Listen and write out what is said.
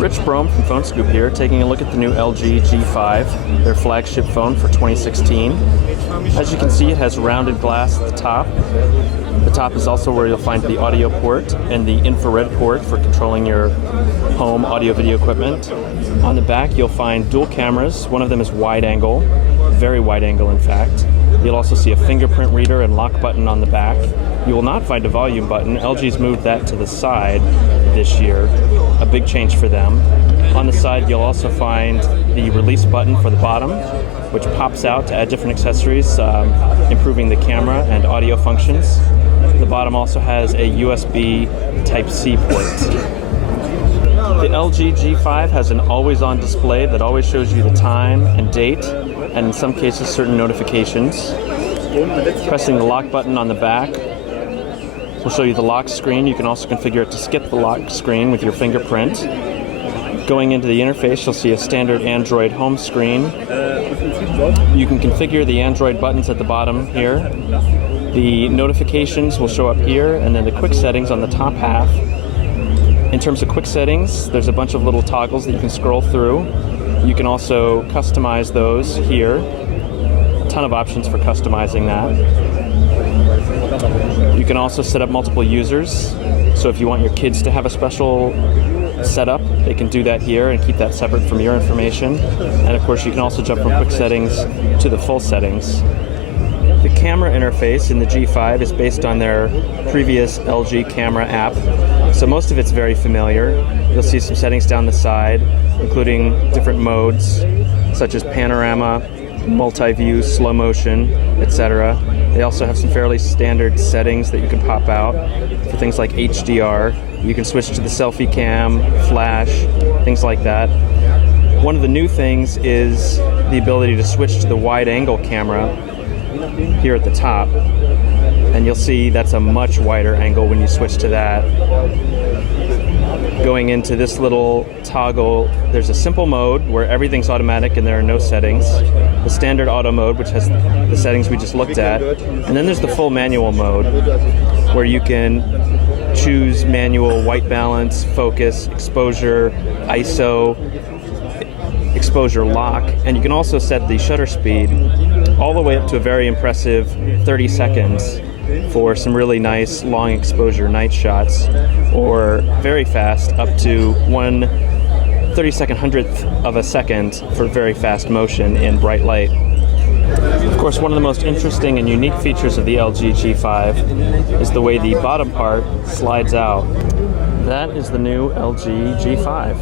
Rich Brome from Phone Scoop here, taking a look at the new LG G5, their flagship phone for 2016. As you can see, it has rounded glass at the top. The top is also where you'll find the audio port and the infrared port for controlling your home audio-video equipment. On the back, you'll find dual cameras. One of them is wide angle, very wide angle in fact. You'll also see a fingerprint reader and lock button on the back. You will not find a volume button. LG's moved that to the side this year, a big change for them. On the side, you'll also find the release button for the bottom, which pops out to add different accessories, improving the camera and audio functions. The bottom also has a USB Type-C port. The LG G5 has an always-on display that always shows you the time and date, and in some cases certain notifications. Pressing the lock button on the back will show you the lock screen. You can also configure it to skip the lock screen with your fingerprint. Going into the interface, you'll see a standard Android home screen. You can configure the Android buttons at the bottom here. The notifications will show up here, and then the quick settings on the top half. In terms of quick settings, there's a bunch of little toggles that you can scroll through. You can also customize those here. A ton of options for customizing that. You can also set up multiple users. So if you want your kids to have a special setup, they can do that here and keep that separate from your information. And of course, you can also jump from quick settings to the full settings. The camera interface in the G5 is based on their previous LG camera app, so most of it's very familiar. You'll see some settings down the side, including different modes, such as panorama, multi-view, slow motion, etc. They also have some fairly standard settings that you can pop out for things like HDR. You can switch to the selfie cam, flash, things like that. One of the new things is the ability to switch to the wide-angle camera here at the top, and you'll see that's a much wider angle when you switch to that. Going into this little toggle, there's a simple mode where everything's automatic and there are no settings, the standard auto mode, which has the settings we just looked at, and then there's the full manual mode where you can choose manual white balance, focus, exposure, ISO, exposure lock, and you can also set the shutter speed all the way up to a very impressive 30 seconds for some really nice long exposure night shots, or very fast up to 1/32 hundredth of a second for very fast motion in bright light. Of course, one of the most interesting and unique features of the LG G5 is the way the bottom part slides out. That is the new LG G5.